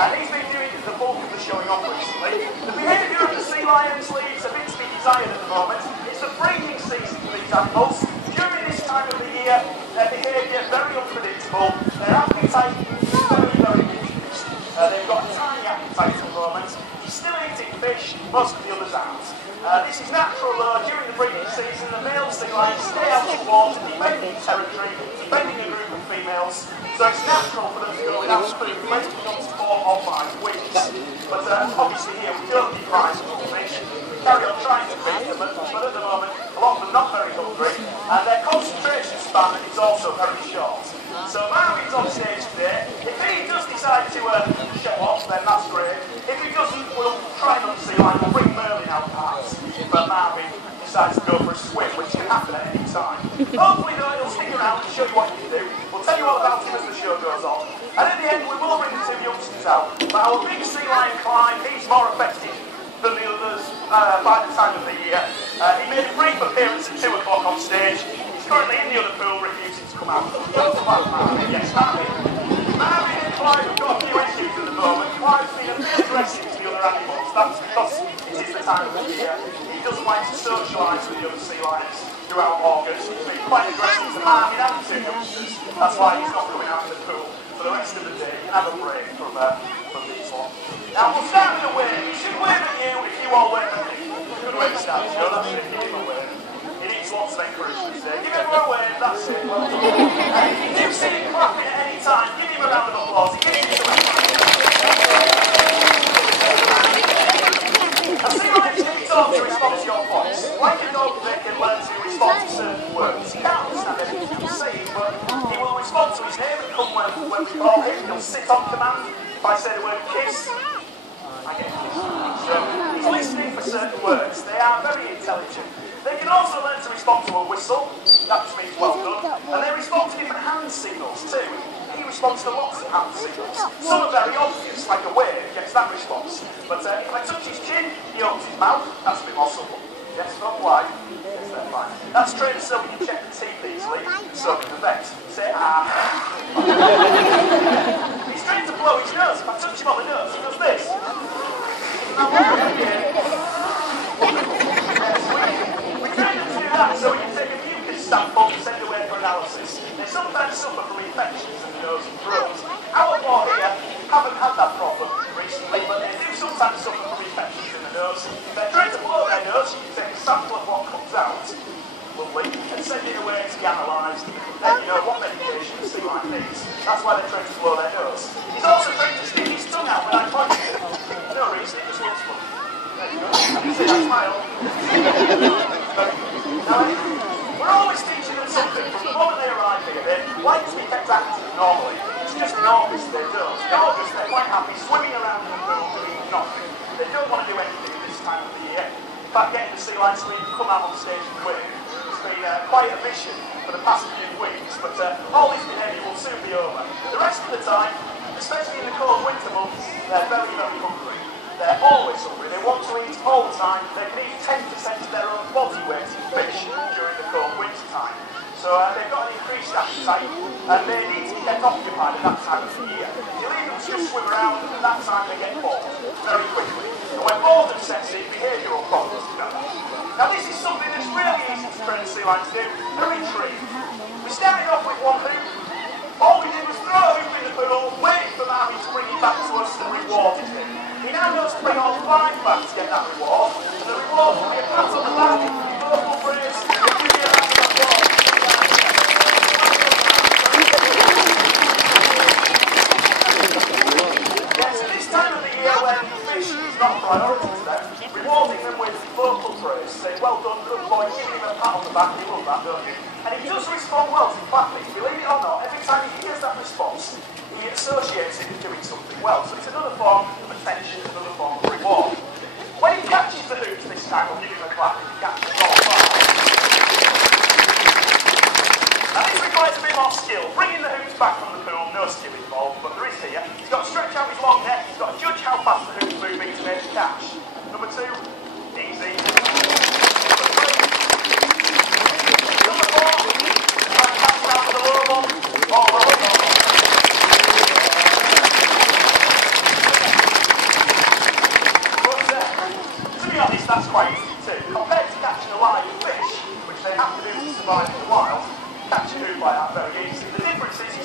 And he's been doing the bulk of the showing off recently. The behaviour of the sea lions leaves a bit to be desired at the moment. It's the breeding season for these animals. During this time of the year, their behaviour very unpredictable. Their appetite is very, very reduced. They've got a tiny appetite at the moment. He's still eating fish, most of the others aren't. This is natural though. During the breeding season, the male sea lions stay out of water, defending territory, defending a group of females. So it's natural for them to go without food for maybe up to 4 or 5 weeks. But obviously here we don't deprive them of fish. We carry on trying to feed them, but at the moment a lot of them not very hungry, and their concentration span is also very short. So Marvin's on stage today. If he does decide to show off, then that's great. If he doesn't, we'll try another sea lion. We'll bring Merlin out perhaps. But Marvin decides to go for a swim, which can happen at any time. Hopefully though, he'll stick around and show you what he can do. We'll tell you all about him as the show goes on. And at the end, we will bring the 2 youngsters out. But our big sea lion Clyde, he's more affected than the others by the time of the year. He made a brief appearance at 2 o'clock on stage. He's currently in the other pool, refusing to come out. Welcome back, Marvin. Yes, Marvin. Marvin and Clyde have got a few issues at the moment. Clyde's been a bit aggressive to the other animals. That's because it is the time of the year. He doesn't like to socialise with the other sea lions throughout August. He's been quite aggressive to Marvin and the 2 youngsters. That's why he's not coming out in the pool for the rest of the day. He can have a break from these ones. Now we'll start with a wave. He should wave at you if you all wave at him. Good way to start the show, that's it. Give him a wave. He needs lots of encouragement today. Give him a wave, that's it. Well done. And if you do see him clapping at any time, give him a round of applause. He gives you some a sea lion can be taught to respond to your voice. Like a dog, they can learn to respond to certain words. He can't understand everything you're saying, but he will respond to his name and come when we call him. He'll sit on command. If I say the word kiss, I get a kiss. So he's listening for certain words. They are very intelligent. They can also learn to respond to a whistle. That just means well done. And they respond to different hand signals too. He responds to lots of hand signals. Some are very obvious, like a wave, he gets that response. But if I touch his chin, he opens his mouth. That's a bit more subtle. Yes, not quite. Yes, they're fine. That's trained so we can check the teeth easily. So can the vet. Say ah. He's trained to blow his nose. If I touch him on the nose, he does this. We train them to do that so we can take a mucus sample and send away for analysis. They sometimes suffer from infections in the nose and throat. Our four here haven't had that problem recently, but they do sometimes suffer from infections in the nose. They're trying to blow their nose, you can take a sample of what comes out, lovely, and send it away to be analysed. Then you know what medication the sea lion needs. That's why they're trained to blow their nose. He's also trained to stick his tongue out when I point at him. No reason, it just looks funny. There you go. You can see that smile. Now, we're always teaching them something from the moment they arrive here. They like to be kept active normally. It's just in August they don't. In August they're quite happy swimming around in the pool doing nothing. They don't want to do anything this time of the year. In fact, getting the sea lions to come out on stage and win has been quite a mission for the past few weeks, but all this behaviour will soon be over. The rest of the time, especially in the cold winter months, they're very, very hungry. They're always hungry. They want to eat all the time. They can eat 10% of their own body weight in fish during the cold winter time. So they've got an increased appetite, and they need to be kept occupied at that time of the year. If you leave them to just swim around, at that time they get bored very quickly. And when boredom sets in, behavioural problems develop. Now this is something that's really easy to train the sea lions to do. They're retrieve. We started off with one hoop. All we did was throw a hoop in the pool, waiting for Marvin to bring it back to us and rewarded him. He now knows to bring all 5 back to get that reward. And the reward will be a pat on the back, verbal praise, and give you a round of applause. Yes, this time of the year when fish is not a priority to them, rewarding them with vocal praise, say, well done, good boy, giving him a pat on the back, you love that, don't you? And he does respond well to clapping, believe it or not, every time he hears that response, he associates it with doing something well. So it's another form of attention, another form of reward. When he catches the hoops this time, we'll give him a clap if he catches all 5. Now this requires a bit more skill. Bringing the hoops back from the pool, no skill involved, but there is here. He's got to stretch out his long neck, he's got to judge how fast the hoop's moving to make the catch. Number 2, easy. Number 3, number 4, try and catch down with the low one, or low one.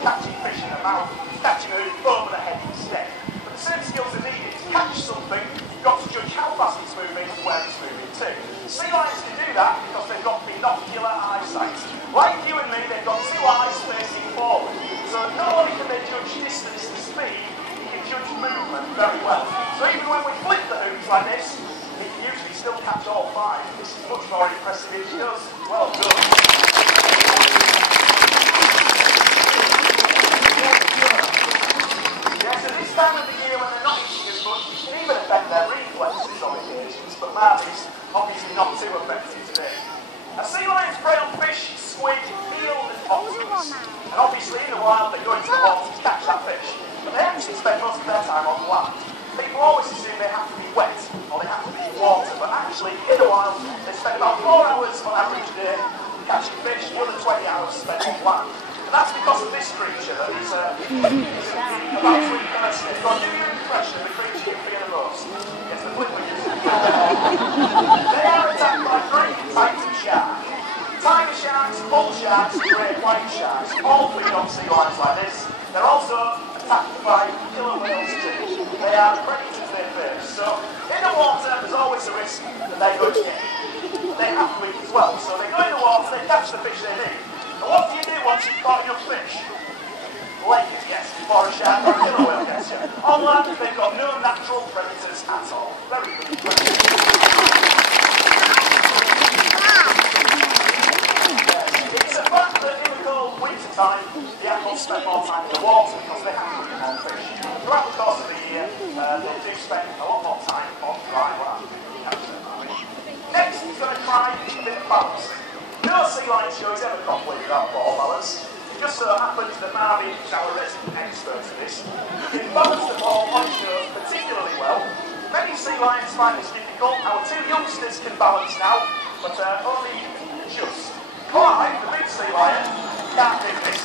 catching fish in the mouth, catching it over the head instead. But the same skills are needed. To catch something, you've got to judge how fast it's moving and where it's moving to. Sea lions can do that because they've got binocular eyesight. Like you and me, they've got two eyes facing forward. So not only can they judge distance and speed, they can judge movement very well. So even when we flip the hoops like this, he can usually still catch all five. This is much more impressive if he does. Well done. Yes, at this time of the year when they're not eating as much, it can even affect their reflexes on occasions, but Marby's obviously not too affected today. A sea lions prey on fish, squid, eel and octopus. And obviously in the wild they go into the water to catch that fish. But they actually spend most of their time on land. People always assume they have to be wet or they have to be in water, but actually in the wild they spend about 4 hours on average a day catching fish, the other 20 hours spent on land. And that's because of this creature that is about to impersonate. You've got to do your impression of the creature you fear the most. Yes, the flippers. They are attacked by great titan sharks. Tiger sharks, bull sharks, and great white sharks all feed on sea lions like this. They're also attacked by killer whales too. They are predators they face. So in the water there's always a risk that they're going to get eaten. They have to eat as well. So they go in the water, they catch the fish they need. And what do you do once you've caught enough fish? Let you guess before a shark or a killer whale gets you. On land they've got no natural predators at all. Very good predators. It's a fact that in the cold winter time, the animals spend more time in the water because they have to eat more fish. Throughout the course of the year, they do spend a lot more time on dry land. Next, he's going to try a bit of balancing. No sea lion show is ever complete without ball balance. It just so happens that Marby is our resident expert in this. He can balance the ball on his nose particularly well. Many sea lions find this difficult. Our two youngsters can balance now, but only just. Clive, the big sea lion, can't do this.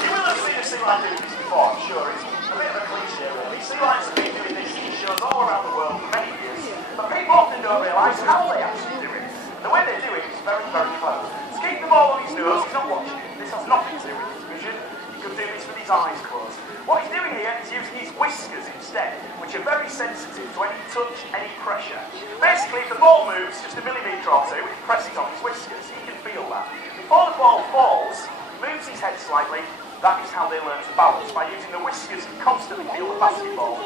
You will have seen a sea lion doing this before, I'm sure. It's a bit of a cliche really. Sea lions have been doing this in shows all around the world for many years, but people often don't realise how they actually do it. And the way they do it is very, very clever. To keep the ball on his nose, he's not watching it. This has nothing to do with his vision. He could do this with his eyes closed. What he's doing here is using his whiskers instead, which are very sensitive to any touch, any pressure. Basically, if the ball moves just a millimetre or two, he presses on his whiskers, he can feel that. Before the ball falls, he moves his head slightly. That is how they learn to balance, by using the whiskers to constantly feel the basketball.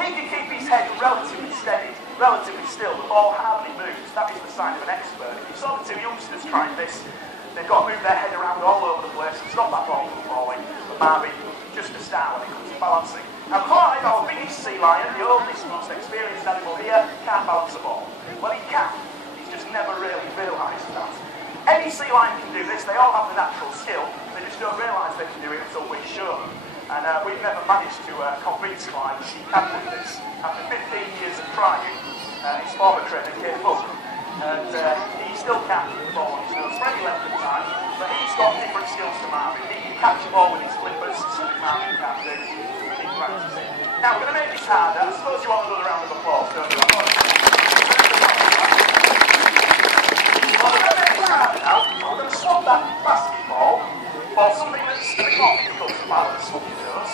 He can keep his head relatively steady, relatively still. The ball hardly moves. That is the sign of an expert. If you saw the two youngsters trying this, they've got to move their head around all over the place to stop that ball from falling. But Marby, just a star when it comes to balancing. Now Clive, our biggest sea lion, the oldest, most experienced animal here, can't balance a ball. Well, he can. He's just never really realised that. Any sea lion can do this. They all have the natural skill. They just don't realise they can do it until we show them. And we've never managed to convince Clive that he can do this. After 15 years of trying, his former trainer gave up. And he still can't keep the ball on his nose for any length of time. But he's got different skills to Marby. He can catch the ball with his flippers, something Marby can't do. Keep practicing. Now we're going to make this harder. I suppose you want another round of applause, don't you? Well, we're going to make this harder now. I'm going to swap that basketball for something that's a bit more difficult to balance on your nose.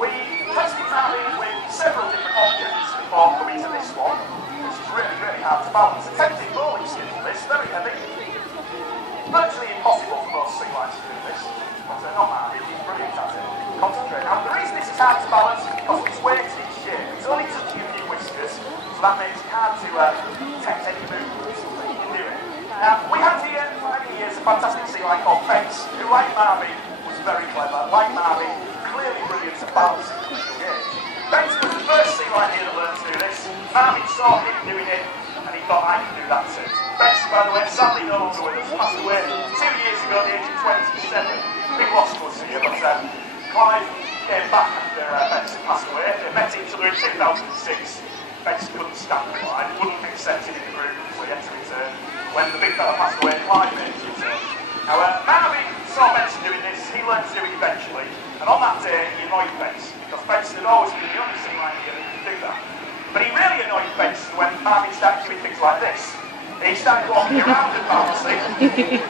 We tested Marby with several different objects before coming to this one, which is really, really hard to balance. A tempting bowling skill, this, very heavy. Virtually impossible for most sea lions to do this, but not Marby, he's brilliant at it. Concentrate. Now, the reason this is hard to balance is because of its weight and its shape. It's only touching a few whiskers, so that makes it hard to detect any movements, but you can do it. Now, we had here for many years a fantastic sea lion called Fence, who, like Marby, was very clever. Like Marby, clearly brilliant at balancing the initial game. Fence was the first sea lion here that learned to do this. Marby saw him doing it, and he thought, I can do that too. Fence, by the way, sadly no longer with us, passed away 2 years ago at the age of 27. Big loss to us here, but Clive came back after Fence had passed away. They met each other in 2006. Fence couldn't stand Clive, wouldn't accept him in the group, so he had to return. When the big fella passed away, Clive made his return. Now, Marby saw Benson doing this, he learned to do it eventually, and on that day he annoyed Benson, because Benson had always been the only sea lion here that could do that. But he really annoyed Benson when Marby started doing things like this. he started walking around and bouncing,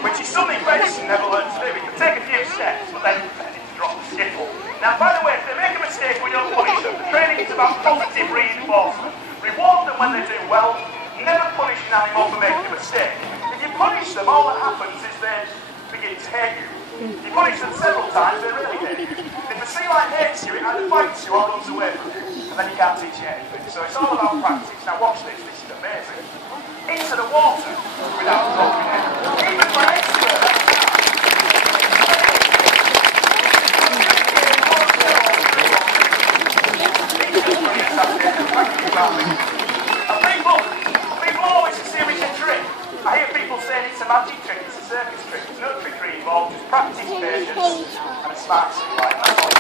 which he suddenly faced and never learned to do. He could take a few steps, but then he tended to drop the skittle. Now, by the way, if they make a mistake, we don't punish them. The training is about positive reinforcement. Reward them when they do well, never punish an animal for making a mistake. If you punish them, all that happens is they begin to hate you. If you punish them several times, they really hate you. If a sea lion hates you, it either fights you or runs away from you, and then you can't teach it anything. So it's all about practice. Now watch this, this is amazing. Into the water without dropping it. Even for an expert, that's people always assume it's a trick. I hear people saying it's a magic trick, it's a circus trick. There's no trickery involved, just practice, patience, and a smart sea lion. That's all.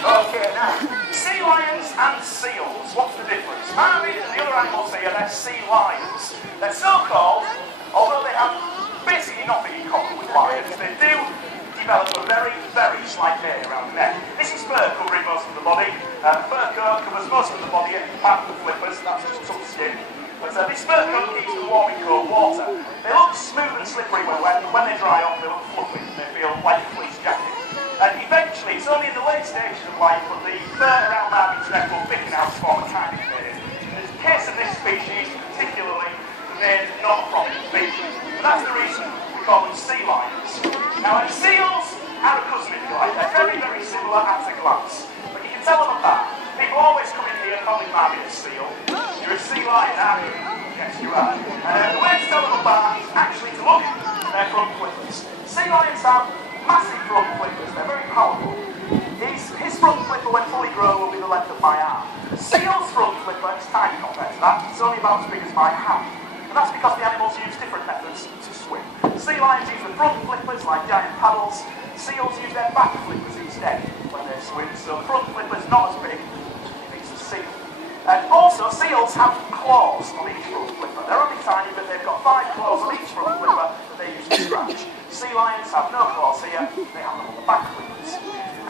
Okay, now, sea lions and seals, what's the difference? Marvin and the other animals here, they're sea lions. They're so called, although they have basically nothing in common with lions. They do develop a very, very slight hair around the neck. This is fur covering most of the body. Fur coat covers most of the body, apart from the flippers, that's just tough skin. But this fur coat keeps them warm in cold water. They look smooth and slippery when wet, and when they dry off, they look fluffy. They feel like a fleece jacket. And eventually, it's only in the late stages of life that the fur around Marvin's neck will thicken out to form a tiny beard. In the case of this species, particularly, the beard is not a prominent feature. And that's the reason we call them sea lions. Now, seals are a cousin, if you like. They're very, very similar at a glance. But you can tell them apart. People always come in here calling Marvin a seal. You're a sea lion, aren't you? Yes, you are. And the way to tell them apart is actually to look at their front flippers. Sea lions have massive front flippers. They're very powerful. His front flipper, when fully grown, will be the length of my arm. A seal's front flipper is tiny compared to that. It's only about as big as my hand. And that's because the animals use different methods to swim. Sea lions use the front flippers like giant paddles. Seals use their back flippers instead when they swim. So the front flipper's not as big if it's a seal. And also, seals have claws on each front flipper. They're only tiny, but they've got 5 claws on each front flipper that they use to scratch. Sea lions have no claws here, they have them on the back flippers.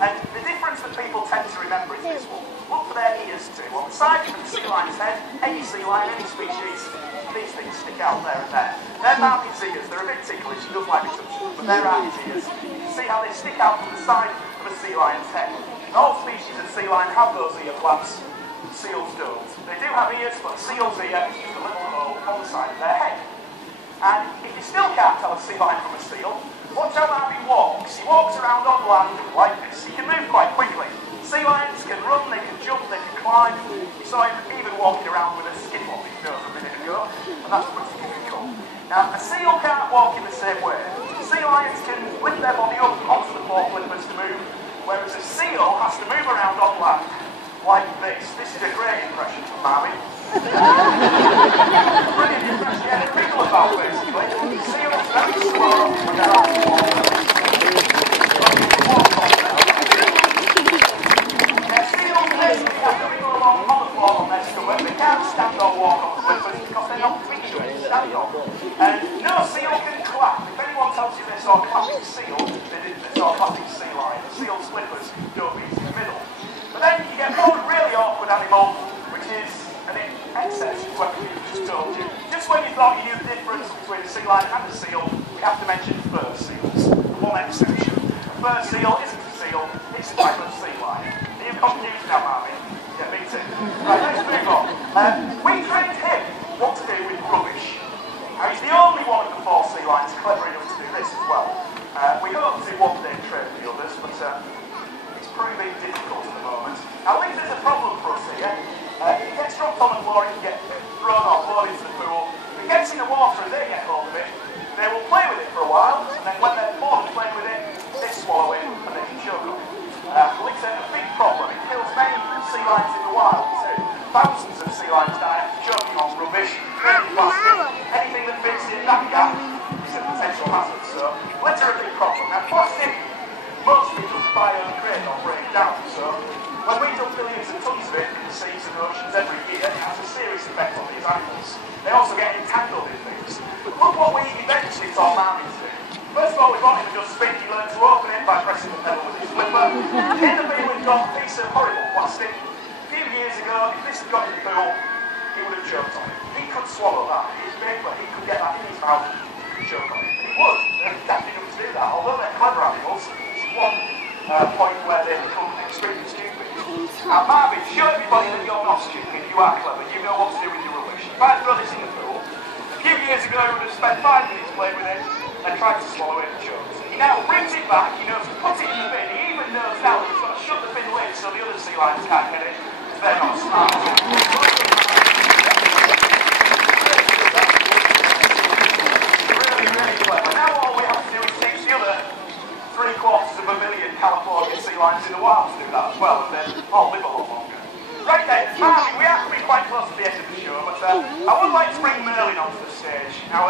And the difference that people tend to remember is this one. Look for their ears too. On the side of the sea lion's head, any sea lion, any species, these things stick out there and there. They're Marvin's ears, they're a bit ticklish, he does like me touching them, but they're his ears. You can see how they stick out to the side of a sea lion's head. And all species of sea lion have those ear flaps, seals don't. They do have ears, but seals' ear is just a little hole on the side of their head. And if you still can't tell a sea lion from a seal, watch how Marvin walks. He walks around on land like this. He can move quite quickly. Sea lions can run, they can jump, they can climb. You saw him even walking around with a skittle on his nose a minute ago, and that's pretty difficult. Now, a seal can't walk in the same way. Sea lions can lift their body up onto the four flippers to move, whereas a seal has to move around on land like this. This is a great impression from Marvin. Brilliant impression, yeah, to wriggle about basically. Seals very slow when they're out of water. Seals basically have to wriggle along on the floor on their stomach. They can't stand or walk on the flippers because they're not big enough to stand on. And no seal can clap. If anyone tells you they saw a clapping seal, they didn't. They saw a clapping sea lion. The seal's flippers don't meet in the middle. But then you get one really awkward animal, which is an exception to what we just told you. Just when you thought you knew the difference between a sea lion and a seal, we have to mention fur seals. One exception. A fur seal isn't a seal, it's a type of sea lion. Are you confused now, Marvin? Yeah, me too. Right, let's move on. We trained him what to do with rubbish. Now, he's the only one of the 4 sea lions clever enough to do this as well. We hope to one day train the others, but it's proving difficult at the moment. Now, at least there's a problem for us here. If it gets dropped on the floor, it can get thrown or blown into the pool. If it gets in the water and they get hold of it, they will play with it for a while, and then when they're bored of playing with it, they swallow it and they can choke on it. It's a big problem. It kills many sea lions in the wild too. Thousands of sea lions die after choking on rubbish, plastic. Anything that fits in that gap is a potential hazard. So, litter a big problem. Now, plastic mostly doesn't biodegrade or break down. So, when we dump billions of tons of it in the seas and oceans every year, it has a serious effect on these animals. They also get entangled in things. But look what we eventually taught Marvin to do. First of all, we brought him a dustbin. He learned to open it by pressing the pedal with his flipper. In the bin, we've got a piece of horrible plastic. A few ago, if this had got in the pool, he would have choked on it. He could swallow that. He's big, but he could get that in his mouth and choke on it. And he would. They're daft enough to do that. Although they're clever animals, it's one point where they become extremely stupid. Now, Marvin, show everybody that you're not stupid. You are clever. You know what to do with your rubbish. If I throw this in the pool, a few years ago, he would have spent 5 minutes playing with it and tried to swallow it and choked. He now brings it back. He knows to put it in the bin. He even knows now that he's got to shut the bin lid so the other sea lions can't get it. They're not smart. Really clever. Now all we have to do is teach the other 750,000 California sea lions in the wild to do that as well, and then I'll live a lot longer. Right then, Marvin, we are coming quite close to the end of the show, but I would like to bring Merlin onto the stage. Now,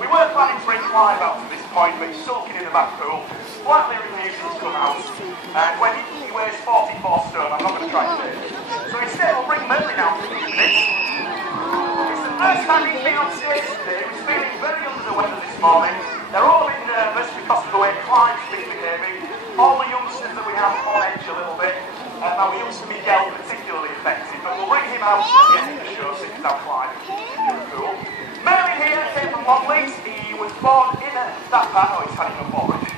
we were planning to bring Clive out to this point, but he's sulking in the back pool, flatly refusing to come out, and when he weighs 44 stone, I'm not going to try to do it. So instead, we'll bring Merlin out for a few minutes. It's the first time he's been on stage today. He's feeling very under the weather this morning. They're all a bit nervous because of the way Clive's been behaving. All the youngsters that we have on edge a little bit. Now, youngster Miguel particularly effective, but we'll bring him out at the end of the show, seeing how Clive is cool. Merlin here came from Longleat. He was born in that part. Oh, he's had enough already.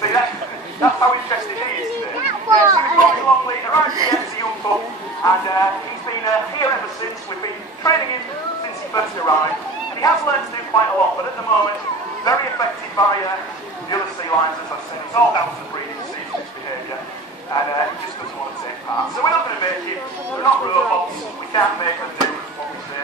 See, that's how interested he is today. So he was born in Longleat, arrived here as a young pup, and he's been here ever since. We've been training him since he first arrived, and he has learned to do quite a lot, but at the moment, very affected by the other sea lions, as I said. It's all down to the breeding season, his behaviour. And he just doesn't want to take part. So we're not going to make him. We're not robots. We can't make them do what we say.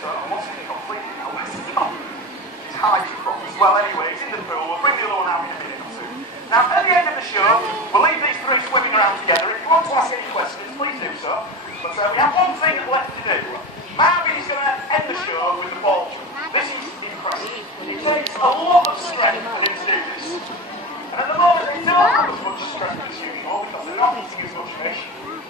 So I'm watching it completely now. Where's the top? He's hiding from us. Well, anyway, he's in the pool. We'll bring the other one out in a minute or two. Now, at the end of the show, we'll leave these three swimming around together. If you want to ask any questions, please do so. But we have one thing left to do. Marvin is going to end the show with the ball jump. This is impressive. It takes a lot of strength for him to do this. And at the moment, they don't have as much strength as usual because they're not eating as much fish.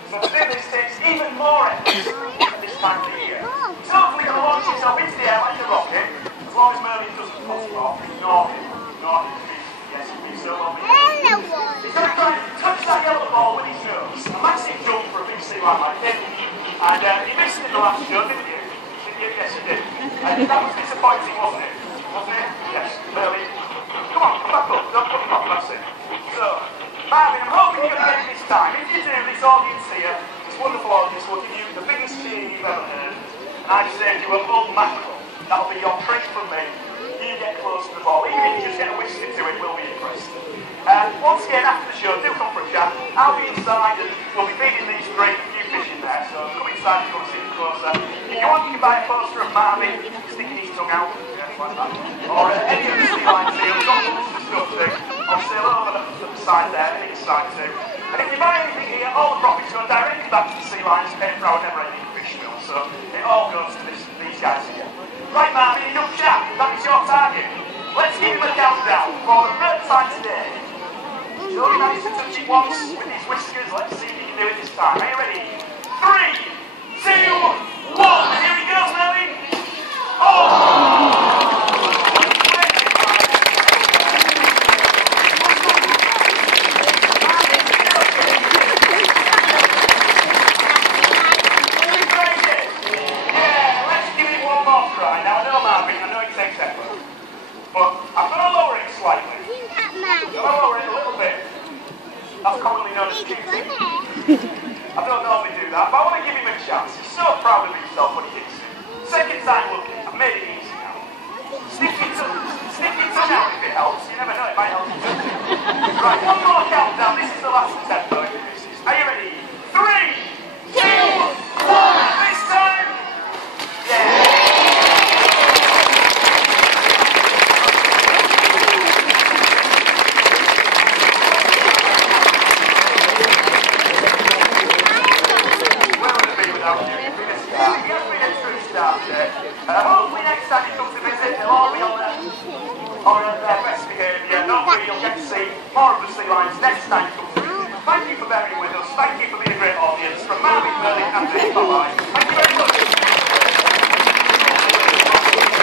So to do this takes even more effort at this time of the year. He's hopefully going to launch himself into the air like a rocket, as long as Merlin doesn't put him off. Ignore him. Ignore him. Yes, he'll be so lovely. He's going to try and touch that yellow ball with his nose. A massive jump for a big sea lion like him. And he missed it in the last show, didn't you? Yes, he did. That was disappointing, wasn't it? Wasn't it? Yes, Merlin. Come on, come back up. Don't put him off, that's it. So, Marvin, I'm hoping you're going to get it this time. If you do, this audience here, this wonderful audience, will give you the biggest cheer you've ever heard. And I've saved you a full mackerel. That'll be your treat from me. You get close to the ball. Even if you just get a whisker to it, we'll be impressed. Once again, after the show, do come for a chat. I'll be inside and we'll be feeding these great few fish in there. So come inside if you want to see them closer. If you want, you can buy a poster of Marvin sticking his tongue out. Like that. Or any of the sea lions here, we've got lots of stuff too. I'll sail over the side there and inside too. And if you buy anything here, all the profits go directly back to the sea lions, paying for our never-ending fish meal. So it all goes to these guys here. Right, Marvin, enough chat. That is your target. Let's give him a countdown for the third time today. He's only managed to touch it once with his whiskers. Let's see if he can do it this time. Are you ready? 3, 2, 1. Here he goes, Merlin. Oh! That's commonly known as kicking. I don't normally do that, but I want to give him a chance. He's so proud of himself when he kicks it. Second time looking, I've made it easy now. Stick your tongue out if it helps. You never know, it might help you. Right, one more countdown. This is the last attempt though. Are you ready? 3, 2, 1. This time. Yeah. Hopefully next time he comes to visit, they'll all be on their best behaviour. Hopefully you'll get to see more of the sea lions next time he comes to visit. Thank you for bearing with us. Thank you for being a great audience. From Marvin, Merlin and me, bye-bye. Thank you very much.